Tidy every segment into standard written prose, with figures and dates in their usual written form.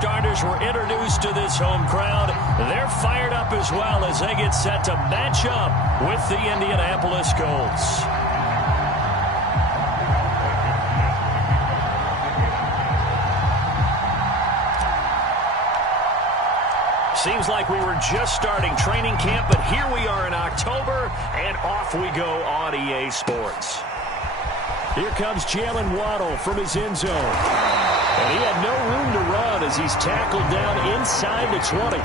starters were introduced to this home crowd. They're fired up as well as they get set to match up with the Indianapolis Colts. Seems like we were just starting training camp, but here we are in October, and off we go on EA Sports. Here comes Jalen Waddle from his end zone. And he had no room to run as he's tackled down inside the 20.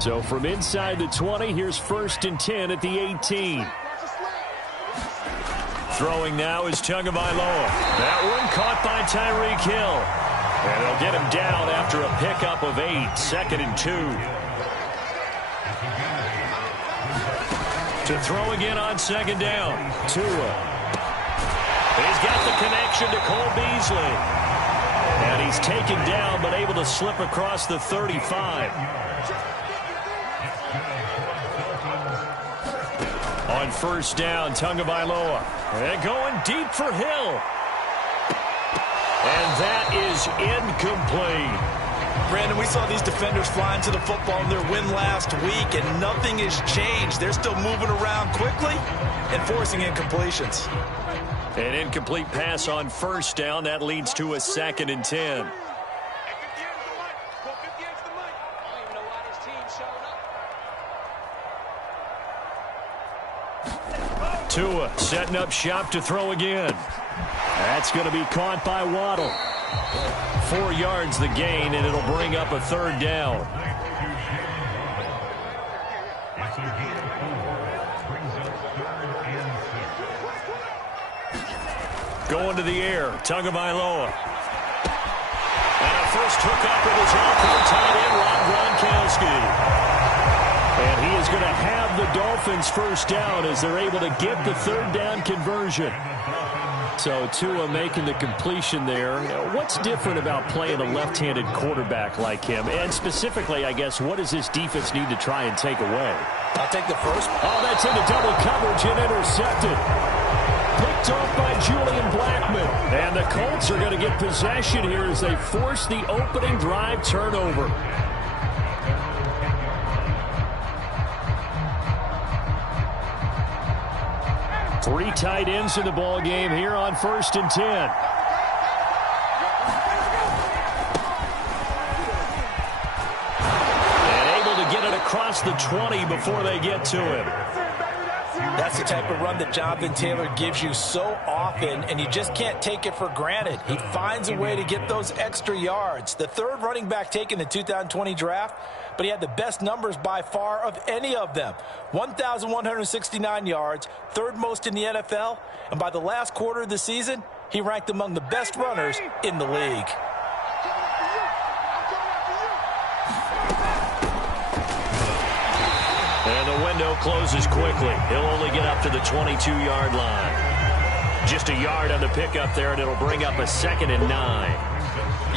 So from inside the 20, here's 1st and 10 at the 18. Throwing now is Tagovailoa. That one caught by Tyreek Hill. And they'll get him down after a pickup of 8, 2nd and 2. To throw again on 2nd down. Tua. He's got the connection to Cole Beasley. And he's taken down but able to slip across the 35. On 1st down, Tagovailoa. And going deep for Hill. And that is incomplete. Brandon, we saw these defenders flying to the football in their win last week, and nothing has changed. They're still moving around quickly and forcing incompletions. An incomplete pass on 1st down. That leads to a 2nd and 10. Tua setting up shop to throw again. That's going to be caught by Waddle. 4 yards the gain, and it'll bring up a 3rd down. Going to the air, Tagovailoa. And a first hookup with his off-field tight end, Rob Gronkowski. And he is going to have the Dolphins 1st down as they're able to get the 3rd down conversion. So Tua making the completion there. What's different about playing a left-handed quarterback like him? And specifically, I guess, what does this defense need to try and take away? I'll take the first. Oh, that's into double coverage and intercepted. Picked off by Julian Blackmon. And the Colts are going to get possession here as they force the opening drive turnover. Three tight ends in the ball game here on 1st and 10. And able to get it across the 20 before they get to him. That's the type of run that Jonathan Taylor gives you so often, and you just can't take it for granted. He finds a way to get those extra yards. The 3rd running back taken in the 2020 draft, but he had the best numbers by far of any of them. 1,169 yards, 3rd most in the NFL, and by the last quarter of the season, he ranked among the best runners in the league. And the window closes quickly. He'll only get up to the 22-yard line. Just a yard on the pickup there, and it'll bring up a 2nd and 9.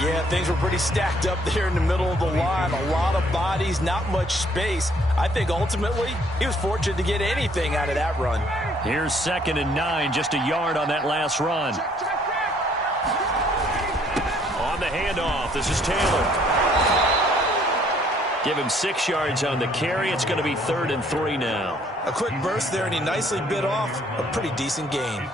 Yeah, things were pretty stacked up there in the middle of the line. A lot of bodies, not much space. I think ultimately he was fortunate to get anything out of that run. Here's 2nd and 9, just a yard on that last run. On the handoff, this is Taylor. Give him 6 yards on the carry. It's going to be 3rd and 3 now. A quick burst there, and he nicely bit off a pretty decent gain.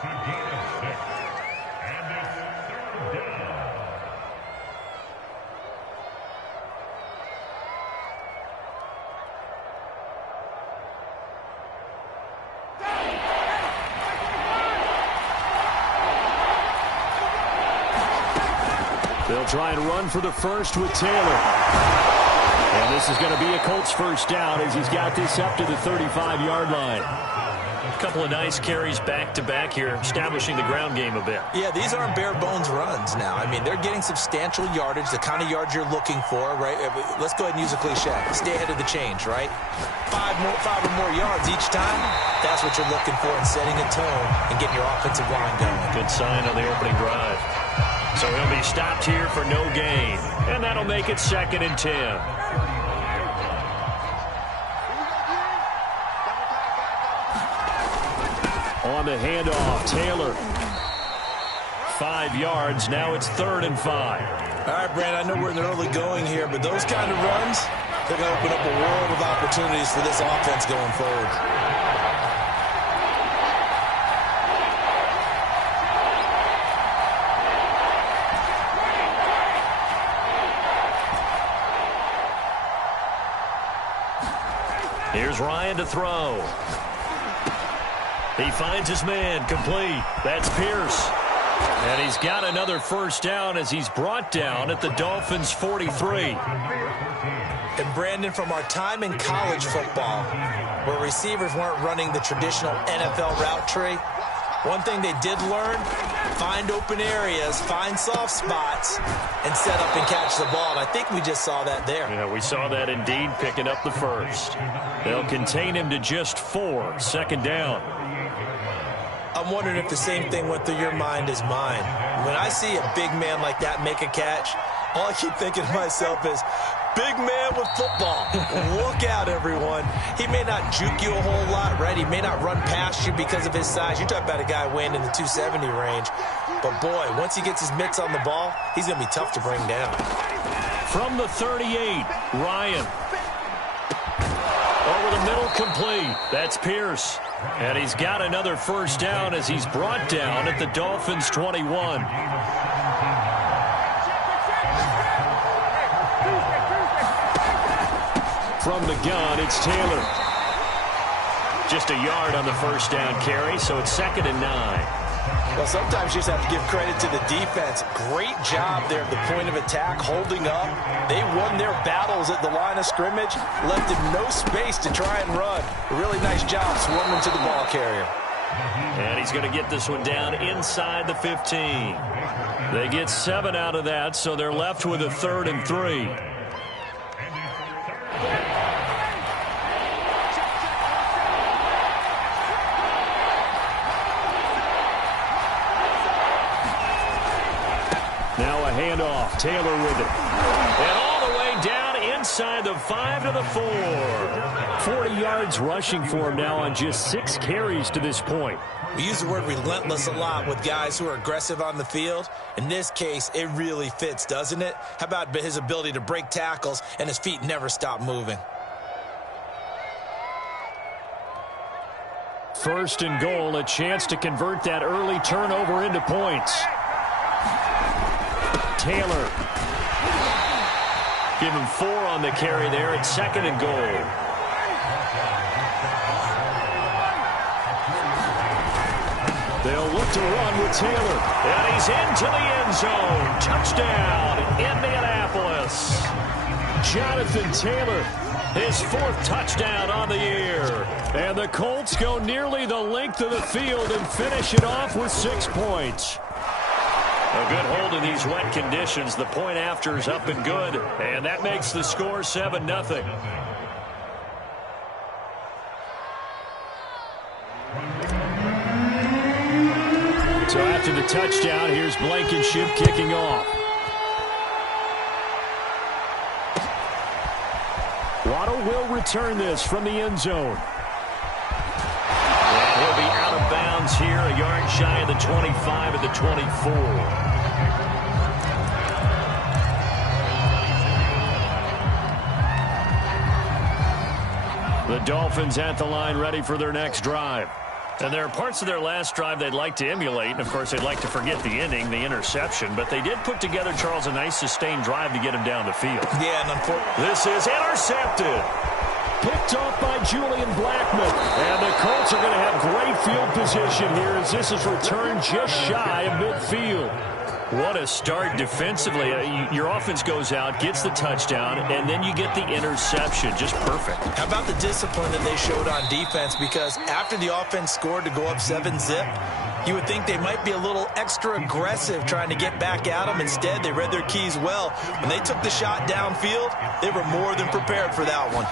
They'll try and run for the first with Taylor. And this is going to be a Colts first down as he's got this up to the 35-yard line. A couple of nice carries back-to-back here, establishing the ground game a bit. Yeah, these aren't bare-bones runs now. I mean, they're getting substantial yardage, the kind of yards you're looking for, right? Let's go ahead and use a cliche. Stay ahead of the change, right? 5 or more yards each time. That's what you're looking for in setting a tone and getting your offensive line going. Good sign on the opening drive. So he'll be stopped here for no gain. And that'll make it 2nd and 10. On the handoff, Taylor. 5 yards. Now it's 3rd and 5. All right, Brandon, I know we're in the early going here, but those kind of runs, they're going to open up a world of opportunities for this offense going forward. Here's Ryan to throw. He finds his man, complete. That's Pierce. And he's got another first down as he's brought down at the Dolphins' 43. And Brandon, from our time in college football, where receivers weren't running the traditional NFL route tree, one thing they did learn, find open areas, find soft spots, and set up and catch the ball. And I think we just saw that there. Yeah, we saw that indeed, picking up the first. They'll contain him to just 4, 2nd down. I'm wondering if the same thing went through your mind as mine. When I see a big man like that make a catch, all I keep thinking to myself is, big man with football. Look out, everyone. He may not juke you a whole lot, right? He may not run past you because of his size. You're talking about a guy weighing in the 270 range. But, boy, once he gets his mitts on the ball, he's going to be tough to bring down. From the 38, Ryan. Over the middle, complete. That's Pierce. And he's got another first down as he's brought down at the Dolphins' 21. From the gun, it's Taylor. Just a yard on the first down carry, so it's 2nd and 9. Well, sometimes you just have to give credit to the defense. Great job there at the point of attack, holding up. They won their battles at the line of scrimmage, left him no space to try and run. A really nice job swarming to the ball carrier. And he's going to get this one down inside the 15. They get 7 out of that, so they're left with a 3rd and 3. Now a handoff. Taylor with it. And all the way down inside the 5 to the 4. 40 yards rushing for him now on just 6 carries to this point. We use the word relentless a lot with guys who are aggressive on the field. In this case, it really fits, doesn't it? How about his ability to break tackles and his feet never stop moving? 1st and goal, a chance to convert that early turnover into points. Taylor. Give him 4 on the carry there at 2nd and goal. They'll look to run with Taylor. And he's into the end zone. Touchdown, Indianapolis. Jonathan Taylor, his 4th touchdown on the year. And the Colts go nearly the length of the field and finish it off with 6 points. A good hold in these wet conditions. The point after is up and good. And that makes the score 7-0. So after the touchdown, here's Blankenship kicking off. Waddle will return this from the end zone. And he'll be out of bounds here, a yard shy of the 25 at the 24. The Dolphins at the line ready for their next drive. And there are parts of their last drive they'd like to emulate. And, of course, they'd like to forget the ending, the interception. But they did put together, Charles, a nice sustained drive to get him down the field. Yeah, and unfortunately, this is intercepted. Picked off by Julian Blackmon. And the Colts are going to have great field position here as this is returned just shy of midfield. What a start defensively. Your offense goes out, gets the touchdown, and then you get the interception. Just perfect. How about the discipline that they showed on defense? Because after the offense scored to go up 7-zip, you would think they might be a little extra aggressive trying to get back at them. Instead, they read their keys well. When they took the shot downfield, they were more than prepared for that one.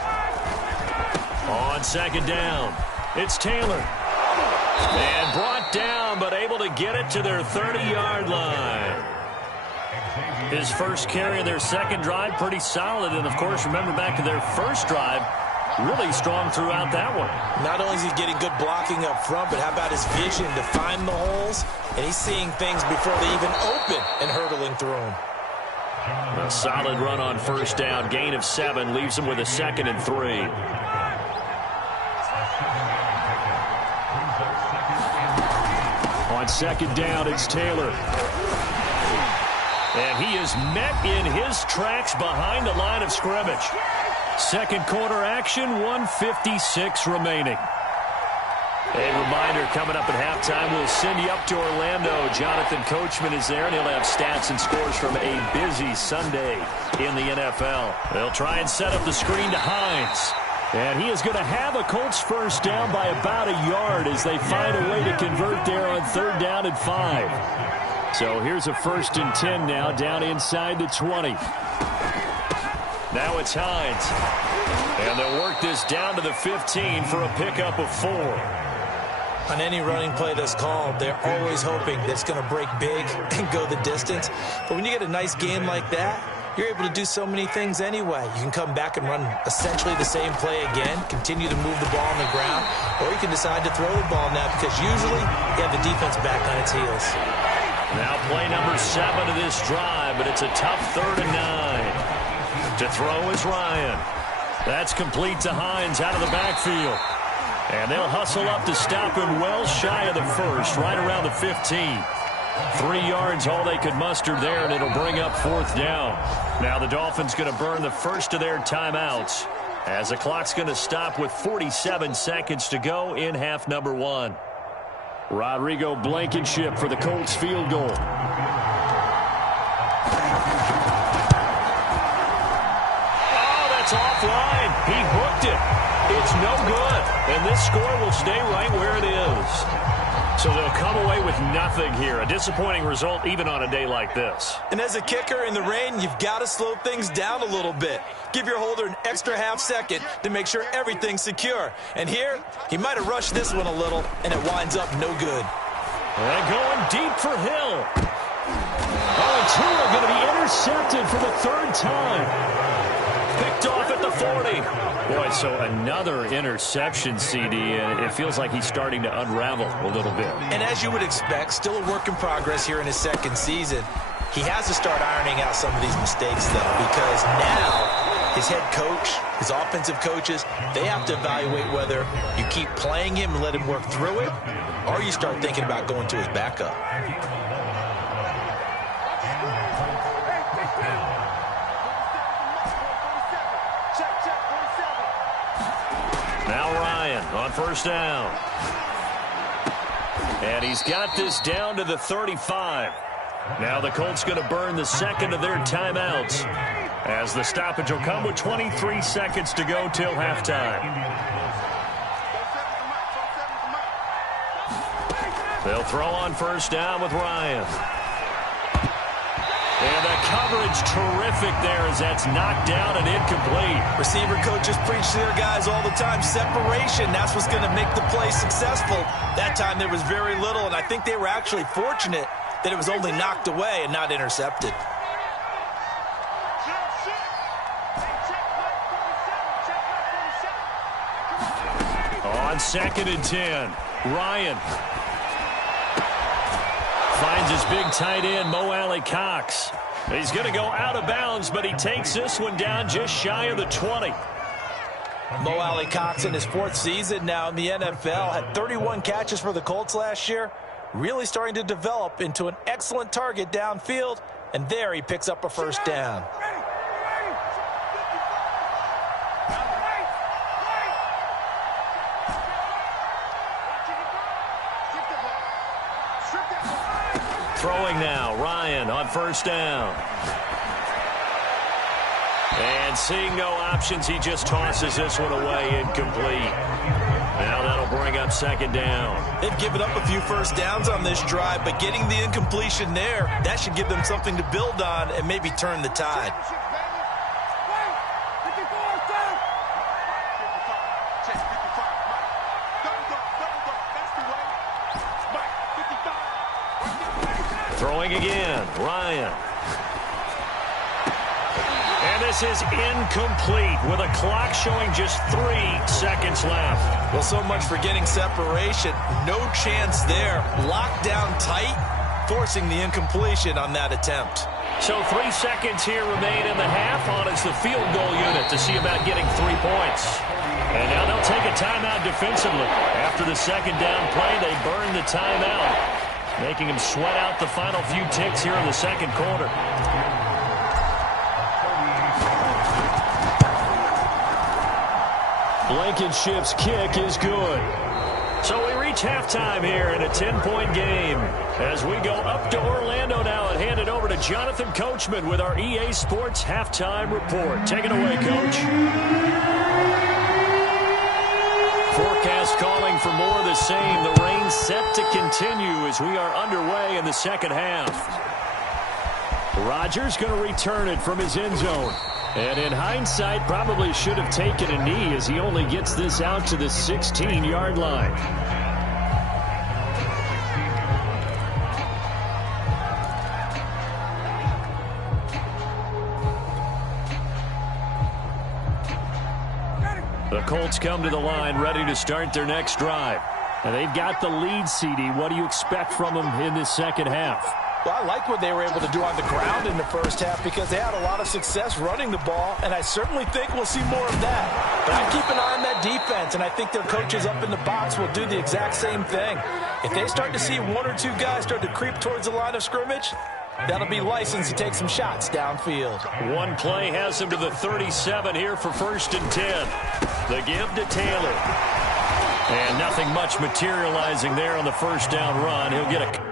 On second down, it's Taylor. And brought down, but able to get it to their 30-yard line. His first carry of their second drive, pretty solid. And, of course, remember back to their first drive, really strong throughout that one. Not only is he getting good blocking up front, but how about his vision to find the holes? And he's seeing things before they even open and hurdling through them. A solid run on first down. Gain of 7 leaves him with a 2nd and 3. On second down, it's Taylor. And he is met in his tracks behind the line of scrimmage. Second quarter action, 1:56 remaining. A reminder coming up at halftime, we'll send you up to Orlando. Jonathan Coachman is there, and he'll have stats and scores from a busy Sunday in the NFL. They'll try and set up the screen to Hines. And he is going to have a Colts first down by about a yard as they find a way to convert there on 3rd down and 5. So here's a 1st and 10 now down inside the 20. Now it's Hines. And they'll work this down to the 15 for a pickup of 4. On any running play that's called, they're always hoping that it's going to break big and go the distance. But when you get a nice game like that, you're able to do so many things anyway. You can come back and run essentially the same play again, continue to move the ball on the ground, or you can decide to throw the ball now because usually you have the defense back on its heels. Now play number 7 of this drive, but it's a tough 3rd and 9. To throw is Ryan. That's complete to Hines out of the backfield. And they'll hustle up to stop him well shy of the 1st, right around the 15. 3 yards, all they could muster there, and it'll bring up 4th down. Now the Dolphins going to burn the first of their timeouts as the clock's going to stop with 47 seconds to go in half number 1. Rodrigo Blankenship for the Colts field goal. Oh, that's offline. He hooked it. It's no good. And this score will stay right where it is. So they'll come away with nothing here. A disappointing result even on a day like this. And as a kicker in the rain, you've got to slow things down a little bit. Give your holder an extra half second to make sure everything's secure. And here, he might have rushed this one a little, and it winds up no good. And going deep for Hill. Oh, and 2 are going to be intercepted for the 3rd time. Picked off at the 40. Boy, so another interception, CD, and it feels like he's starting to unravel a little bit. And as you would expect, still a work in progress here in his 2nd season. He has to start ironing out some of these mistakes, though, because now his head coach, his offensive coaches, they have to evaluate whether you keep playing him and let him work through it, or you start thinking about going to his backup. Now Ryan on first down. And he's got this down to the 35. Now the Colts going to burn the 2nd of their timeouts as the stoppage will come with 23 seconds to go till halftime. They'll throw on first down with Ryan. And the coverage terrific there as that's knocked down and incomplete. Receiver coaches preach to their guys all the time. Separation, that's what's going to make the play successful. That time there was very little, and I think they were actually fortunate that it was only knocked away and not intercepted. On 2nd and 10, Ryan finds his big tight end, Mo Alley-Cox. He's going to go out of bounds, but he takes this one down just shy of the 20. Mo Alley-Cox in his 4th season now in the NFL had 31 catches for the Colts last year. Really starting to develop into an excellent target downfield, and there he picks up a first down. Throwing now, Ryan on first down. And seeing no options, he just tosses this one away, incomplete. Now that'll bring up 2nd down. They've given up a few first downs on this drive, but getting the incompletion there, that should give them something to build on and maybe turn the tide. Throwing again, Ryan. And this is incomplete with a clock showing just 3 seconds left. Well, so much for getting separation. No chance there. Locked down tight, forcing the incompletion on that attempt. So 3 seconds here remain in the half on as the field goal unit to see about getting 3 points. And now they'll take a timeout defensively. After the 2nd down play, they burn the timeout, making them sweat out the final few ticks here in the 2nd quarter. Blankenship's kick is good. So we reach halftime here in a 10-point game as we go up to Orlando now and hand it over to Jonathan Coachman with our EA Sports Halftime Report. Take it away, Coach. Forecast calling for more of the same. The rain set to continue as we are underway in the 2nd half. Rodgers going to return it from his end zone. And in hindsight, probably should have taken a knee as he only gets this out to the 16-yard line. The Colts come to the line ready to start their next drive. And they've got the lead, CD. What do you expect from them in this 2nd half? Well, I like what they were able to do on the ground in the 1st half because they had a lot of success running the ball, and I certainly think we'll see more of that. But I keep an eye on that defense, and I think their coaches up in the box will do the exact same thing. If they start to see 1 or 2 guys start to creep towards the line of scrimmage, that'll be license to take some shots downfield. One play has him to the 37 here for 1st and 10. The give to Taylor. And nothing much materializing there on the 1st down run. He'll get a...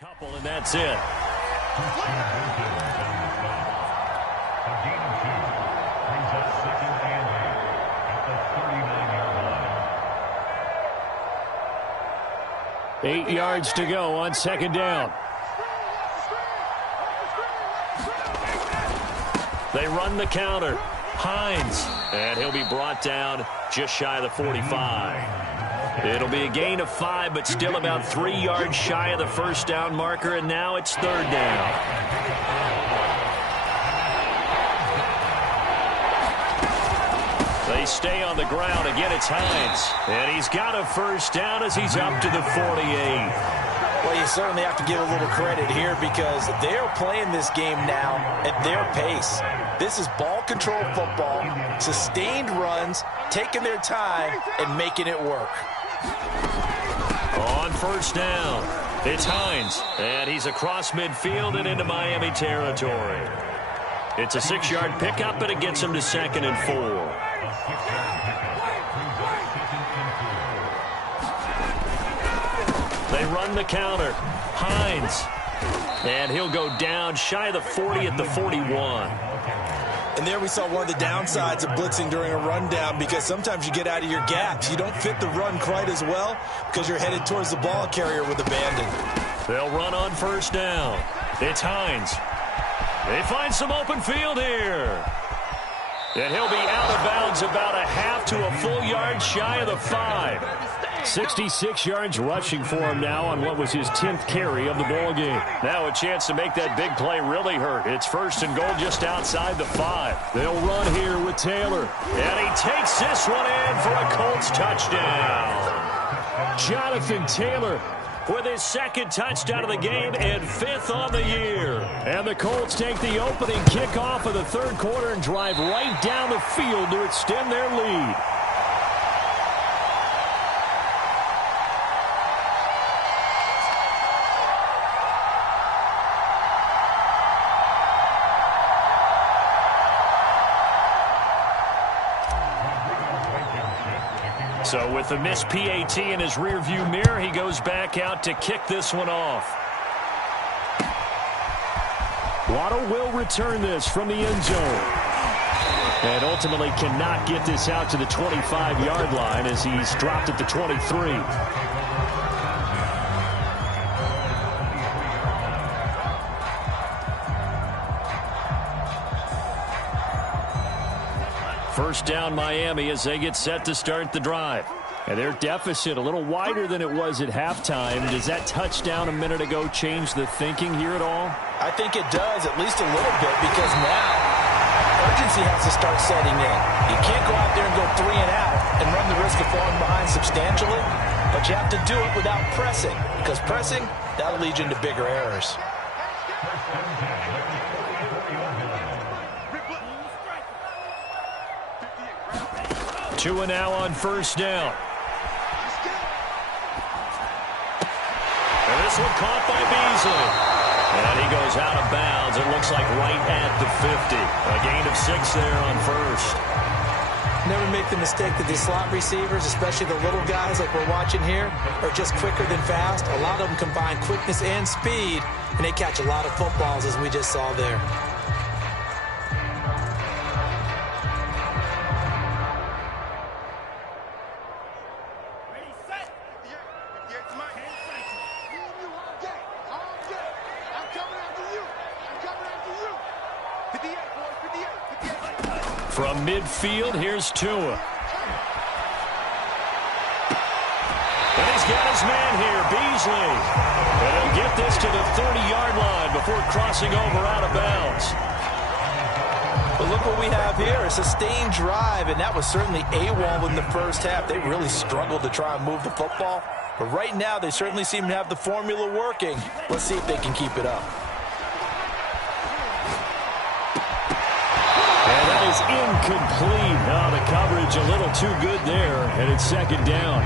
Couple, and that's it. A gain of 2 brings up 2nd and 8 at the 39-yard line. 8 yards to go on 2nd down. They run the counter. Hines, and he'll be brought down just shy of the 45. It'll be a gain of 5, but still about 3 yards shy of the 1st down marker, and now it's 3rd down. They stay on the ground. Again, it's Hines. And he's got a 1st down as he's up to the 48. Well, you certainly have to give a little credit here because they're playing this game now at their pace. This is ball control football, sustained runs, taking their time, and making it work. On first down, it's Hines, and he's across midfield and into Miami territory. It's a 6-yard pickup, and it gets him to 2nd and 4. They run the counter. Hines, and he'll go down shy of the 40 at the 41. And there we saw one of the downsides of blitzing during a rundown, because sometimes you get out of your gaps. You don't fit the run quite as well because you're headed towards the ball carrier with abandon. They'll run on first down. It's Hines. They find some open field here. And he'll be out of bounds about a half to a full yard shy of the 5. 66 yards rushing for him now on what was his 10th carry of the ball game. Now a chance to make that big play really hurt. It's 1st and goal just outside the 5. They'll run here with Taylor. And he takes this one in for a Colts touchdown. Jonathan Taylor with his 2nd touchdown of the game and 5th on the year. And the Colts take the opening kickoff of the 3rd quarter and drive right down the field to extend their lead. So with the missed PAT in his rearview mirror, he goes back out to kick this one off. Waddle will return this from the end zone. And ultimately cannot get this out to the 25-yard line as he's dropped at the 23. First down Miami as they get set to start the drive. And their deficit a little wider than it was at halftime. Does that touchdown a minute ago change the thinking here at all? I think it does, at least a little bit, because now urgency has to start setting in. You can't go out there and go 3 and out and run the risk of falling behind substantially, but you have to do it without pressing, because pressing, that'll lead you into bigger errors. Tua now on first down. And this one caught by Beasley. And he goes out of bounds. It looks like right at the 50. A gain of 6 there on first. Never make the mistake that the slot receivers, especially the little guys like we're watching here, are just quicker than fast. A lot of them combine quickness and speed, and they catch a lot of footballs, as we just saw there. From midfield, here's Tua. And he's got his man here, Beasley. And he'll get this to the 30-yard line before crossing over out of bounds. But look what we have here, a sustained drive, and that was certainly AWOL in the first half. They really struggled to try and move the football. But right now, they certainly seem to have the formula working. Let's see if they can keep it up. And that is incomplete. Oh, the coverage a little too good there, and it's 2nd down.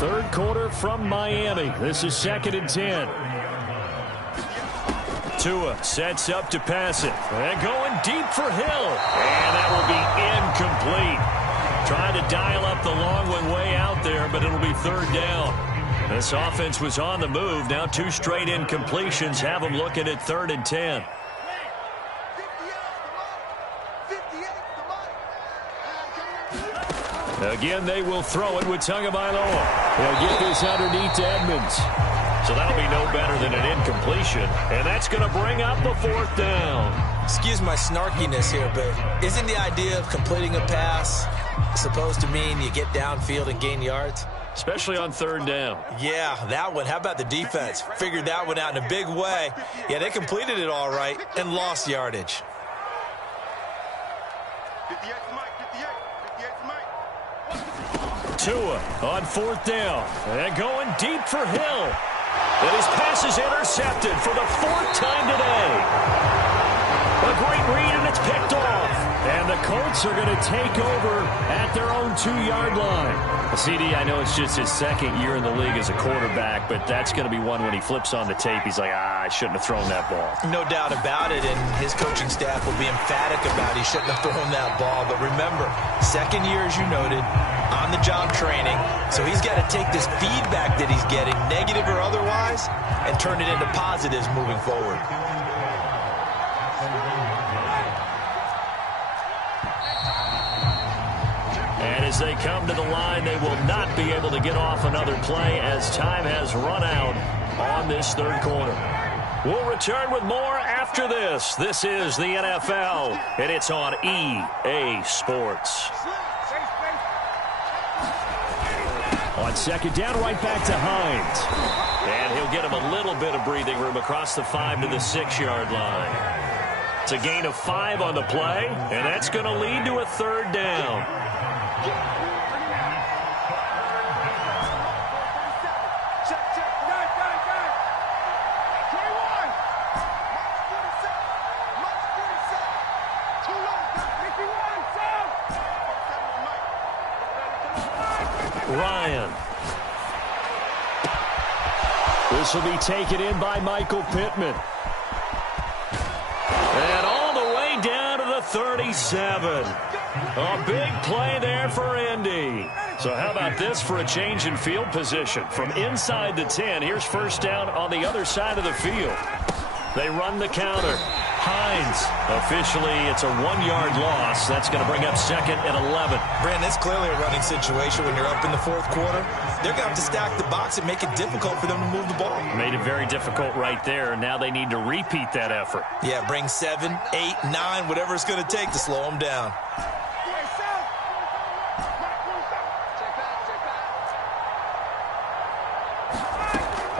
3rd quarter from Miami. This is 2nd and 10. Tua sets up to pass it. And going deep for Hill. And that will be incomplete. Trying to dial up the long one way out there, but it'll be 3rd down. This offense was on the move. Now 2 straight incompletions have them looking at 3rd and 10. Again, they will throw it with Tagovailoa. They'll get this underneath to Edmonds. So that'll be no better than an incompletion. And that's going to bring up the 4th down. Excuse my snarkiness here, but isn't the idea of completing a pass supposed to mean you get downfield and gain yards? Especially on 3rd down. Yeah, that one. How about the defense? Figured that one out in a big way. Yeah, they completed it all right and lost yardage. Tua on 4th down. And going deep for Hill. And his pass is intercepted for the 4th time today. A great read, and it's picked off. And the Colts are going to take over at their own 2-yard line. CD, I know it's just his second year in the league as a quarterback, but that's going to be one when he flips on the tape. He's like, I shouldn't have thrown that ball. No doubt about it, and his coaching staff will be emphatic about he shouldn't have thrown that ball. But remember, second year, as you noted, on-the-job training, so he's got to take this feedback that he's getting, negative or otherwise, and turn it into positives moving forward. And as they come to the line, they will not be able to get off another play as time has run out on this third quarter. We'll return with more after this. This is the NFL, and it's on EA Sports. On second down, right back to Hines. And he'll get him a little bit of breathing room across the 5 to the 6-yard line. It's a gain of 5 on the play, and that's going to lead to a third down. Ryan. This will be taken in by Michael Pittman. And all the way down to the 37. A big play there for Indy. So how about this for a change in field position? From inside the 10, here's first down on the other side of the field. They run the counter. Hines, officially, it's a 1-yard loss. That's going to bring up second and 11. Brandon, it's clearly a running situation when you're up in the fourth quarter. They're going to have to stack the box and make it difficult for them to move the ball. Made it very difficult right there. Now they need to repeat that effort. Yeah, bring 7, 8, 9, whatever it's going to take to slow them down.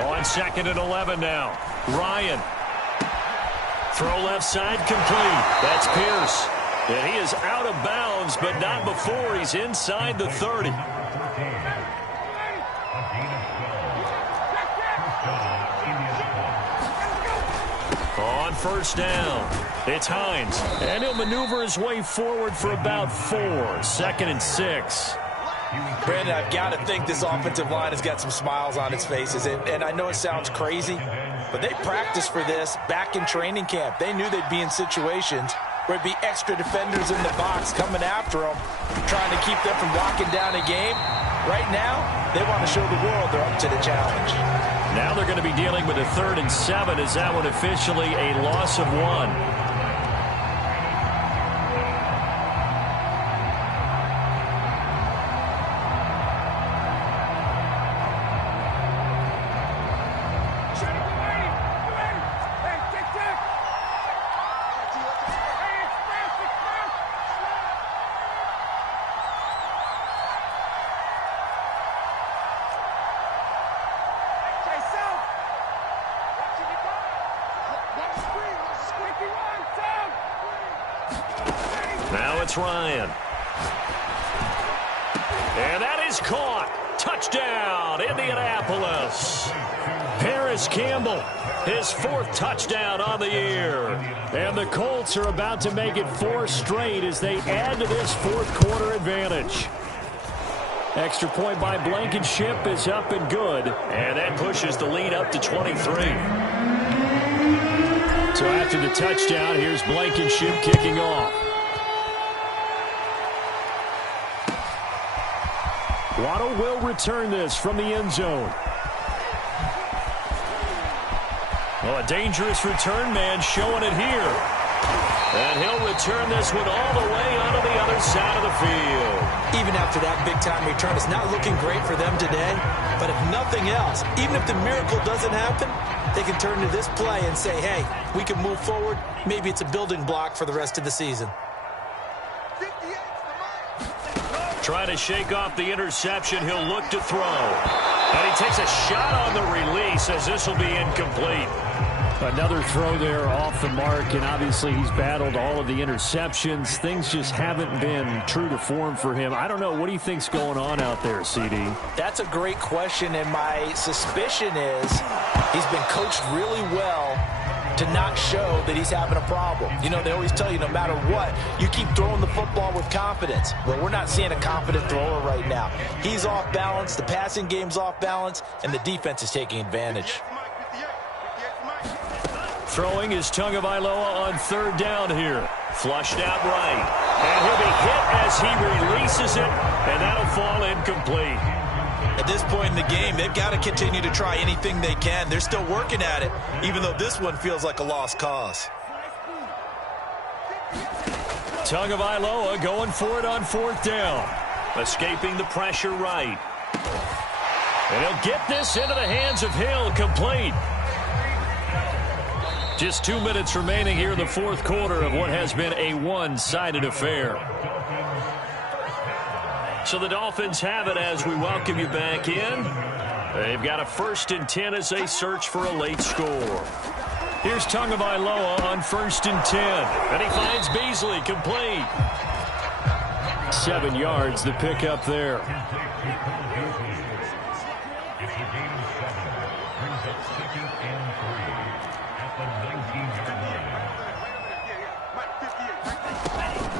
On second and 11 now. Ryan. Throw left side complete. That's Pierce. And he is out of bounds, but not before he's inside the 30. On first down, it's Hines. And he'll maneuver his way forward for about 4. Second and 6. Brandon, I've got to think this offensive line has got some smiles on its faces. And I know it sounds crazy, but they practiced for this back in training camp. They knew they'd be in situations where it'd be extra defenders in the box coming after them, trying to keep them from locking down a game. Right now, they want to show the world they're up to the challenge. Now they're going to be dealing with a 3rd and 7. Is that one officially a loss of 1? Now it's Ryan. And that is caught. Touchdown, Indianapolis. Paris Campbell, his 4th touchdown on the year. And the Colts are about to make it 4 straight as they add to this 4th quarter advantage. Extra point by Blankenship is up and good. And that pushes the lead up to 23. So after the touchdown, here's Blankenship kicking off. Waddle will return this from the end zone. Oh, a dangerous return man showing it here. And he'll return this one all the way onto the other side of the field. Even after that big-time return, it's not looking great for them today. But if nothing else, even if the miracle doesn't happen, they can turn to this play and say, hey, we can move forward. Maybe it's a building block for the rest of the season. Trying to shake off the interception. He'll look to throw. And he takes a shot on the release as this will be incomplete. Another throw there off the mark, and obviously he's battled all of the interceptions. Things just haven't been true to form for him. I don't know. What do you think's going on out there, CD? That's a great question, and my suspicion is he's been coached really well to not show that he's having a problem. You know, they always tell you no matter what, you keep throwing the football with confidence. Well, we're not seeing a confident thrower right now. He's off balance, the passing game's off balance, and the defense is taking advantage. Throwing is Tagovailoa on third down here. Flushed out right. And he'll be hit as he releases it, and that'll fall incomplete. At this point in the game, they've got to continue to try anything they can. They're still working at it, even though this one feels like a lost cause. Tagovailoa going for it on fourth down. Escaping the pressure right. And he'll get this into the hands of Hill, complete. Just 2 minutes remaining here in the fourth quarter of what has been a one-sided affair. So the Dolphins have it as we welcome you back in. They've got a 1st and 10 as they search for a late score. Here's Tagovailoa on 1st and 10. And he finds Beasley, complete. 7 yards, the pickup there.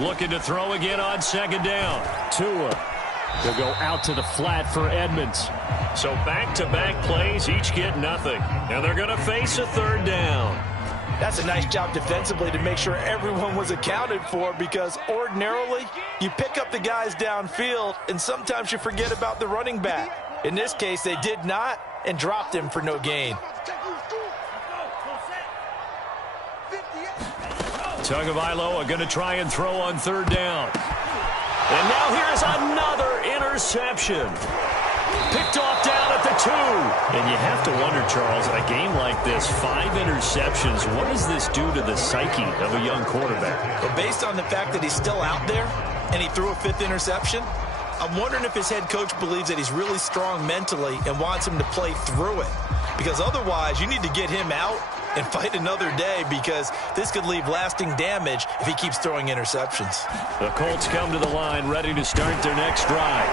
Looking to throw again on 2nd down. Tua. They'll go out to the flat for Edmonds. So back-to-back plays, each get nothing. And they're going to face a 3rd down. That's a nice job defensively to make sure everyone was accounted for, because ordinarily you pick up the guys downfield and sometimes you forget about the running back. In this case, they did not and dropped him for no gain. Tagovailoa going to try and throw on 3rd down. And now here's another interception. Picked off down at the 2. And you have to wonder, Charles, in a game like this, 5 interceptions, what does this do to the psyche of a young quarterback? Well, based on the fact that he's still out there and he threw a 5th interception, I'm wondering if his head coach believes that he's really strong mentally and wants him to play through it. Because otherwise, you need to get him out and fight another day, because this could leave lasting damage if he keeps throwing interceptions. The Colts come to the line, ready to start their next drive.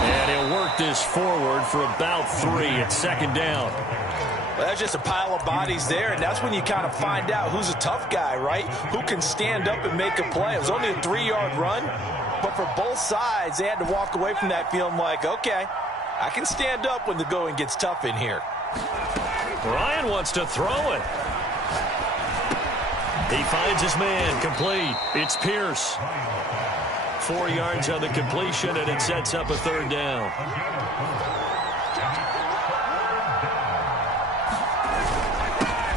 And he'll work this forward for about 3 at 2nd down. Well, that's just a pile of bodies there, and that's when you kind of find out who's a tough guy, right? Who can stand up and make a play. It was only a 3-yard run, but for both sides, they had to walk away from that feeling like, okay, I can stand up when the going gets tough in here. Ryan wants to throw it. He finds his man, complete. It's Pierce. 4 yards on the completion, and it sets up a 3rd down.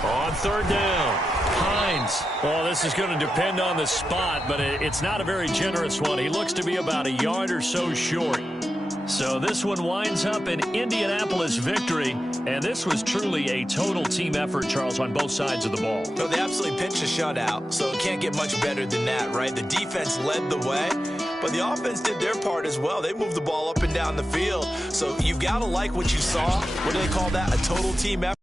On 3rd down, Hines. Well, this is going to depend on the spot, but it's not a very generous one. He looks to be about a yard or so short. So this one winds up an Indianapolis victory, and this was truly a total team effort, Charles, on both sides of the ball. So they absolutely pitched a shutout, so it can't get much better than that, right? The defense led the way, but the offense did their part as well. They moved the ball up and down the field, so you've got to like what you saw. What do they call that? A total team effort.